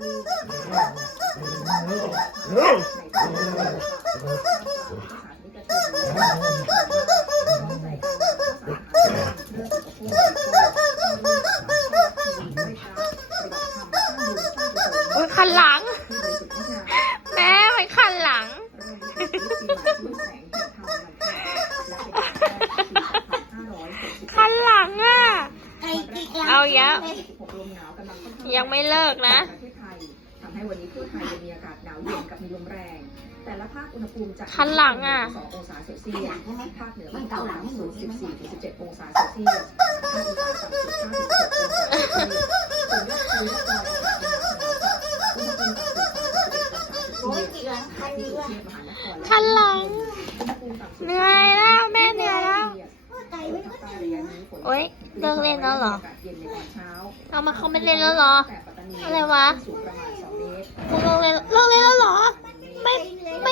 โอ้ยคันหลัง แม่มันคันหลัง คันหลังอะไอ้อีกหลังเอาเยอะเลยยังไม่เลิกนะประเทศไทยทำให้วันนี้ทั่วไทยยังมีอากาศหนาวเย็นกับมีลมแรง แต่ละภาคอุณหภูมิจะคันหลังอะสององศาเซลเซียสใช่ไหมภาคเหนือมันเกาหลังให้หนูใช่ไหม14ถึง17องศาเซลเซียสภาคอีสานต่ำสุด5ถึง6องศาเซลเซียสส่วนยอดภูยอดดอยอุณหภูมิต่ำสุด31องศาเซลโอ้ยเซียสอีกหลังใครที่ดีกรุงวะเทพมหานครคันหลังอุณหภูมิต่ำสุดเหนื่อยแล้วแม่เหนื่อยแล้วไก่ไม่ก็ภาคเหใต้นื่ระอยยะนี้ฝนโอ๊ยเลิกเล่นแล้วเหรอากาศเย็นในตอนเช้าเอามาเขาไม่เล่นแล้วเหรอแต่ปัตตานีอะไรวะสูง 我落泪了。